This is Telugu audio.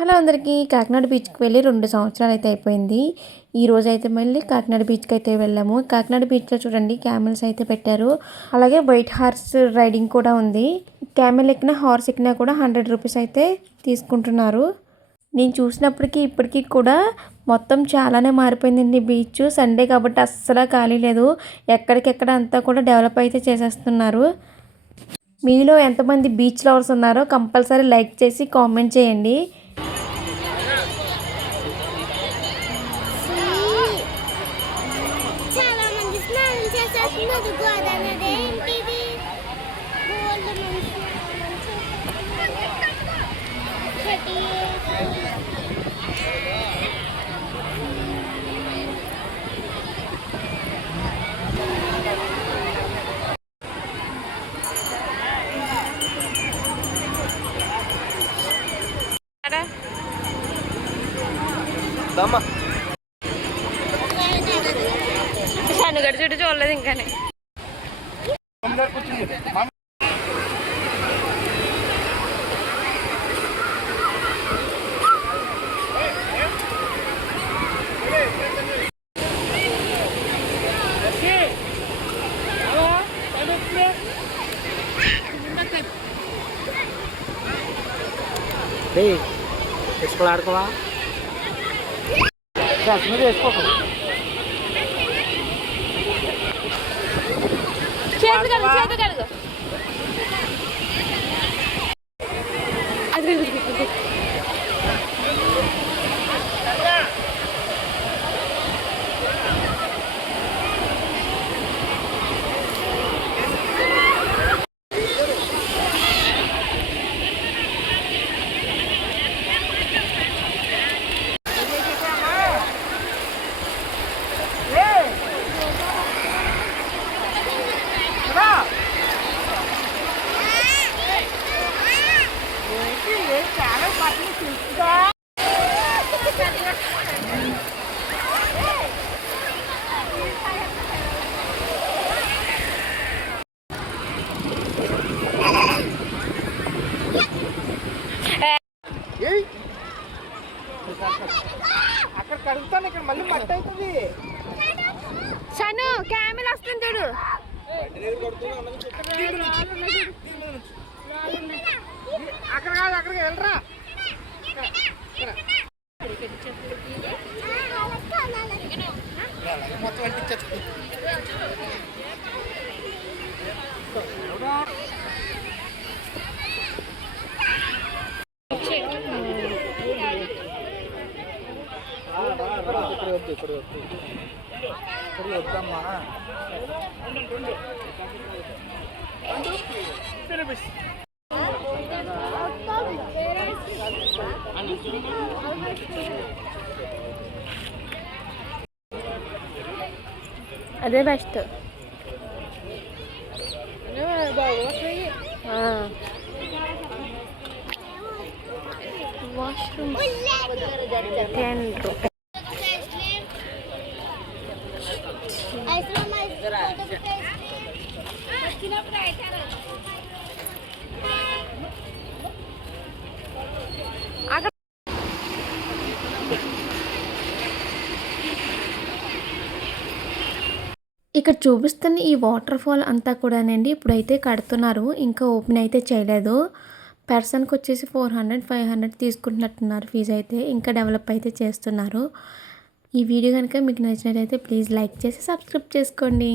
హలో అందరికీ. కాకినాడ బీచ్కి వెళ్ళి 2 సంవత్సరాలు అయితే అయిపోయింది. ఈరోజు అయితే మళ్ళీ కాకినాడ బీచ్కి అయితే వెళ్ళాము. కాకినాడ బీచ్లో చూడండి క్యామెల్స్ అయితే పెట్టారు. అలాగే వైట్ హార్స్ రైడింగ్ కూడా ఉంది. క్యామెల్ ఎక్కినా హార్స్ ఎక్కినా కూడా 100 రూపీస్ అయితే తీసుకుంటున్నారు. నేను చూసినప్పటికీ ఇప్పటికీ కూడా మొత్తం చాలానే మారిపోయిందండి బీచ్. సండే కాబట్టి అస్సలు ఖాళీ లేదు. ఎక్కడికెక్కడ అంతా కూడా డెవలప్ అయితే చేసేస్తున్నారు. మీలో ఎంతమంది బీచ్ లవర్స్ ఉన్నారో కంపల్సరీ లైక్ చేసి కామెంట్ చేయండి. షన్నుగడి చుట్టూ చూడలేదు ఇంకానే. ఆడుకోవా వేసుకోకు. అక్కడ కడుగుతాను, ఇక్కడ మళ్ళీ మట్టి అవుతుంది. షను క్యామెల్ వస్తుంది చూడు. అక్కడ కాదు, అక్కడికి వెళ్ళరా. మొత్తం అంటించచ్చు. ఇప్పుడు వద్దమ్మా. అదే బెస్ట్. Washroom 10 rupees. ఇక్కడ చూపిస్తున్న ఈ వాటర్ ఫాల్ అంతా కూడానండి ఇప్పుడైతే కడుతున్నారు. ఇంకా ఓపెన్ అయితే చేయలేదు. పర్సన్కి వచ్చేసి 400, 500 తీసుకుంటున్నట్టున్నారు ఫీజు అయితే. ఇంకా డెవలప్ అయితే చేస్తున్నారు. ఈ వీడియో కనుక మీకు నచ్చినట్లయితే ప్లీజ్ లైక్ చేసి సబ్స్క్రైబ్ చేసుకోండి.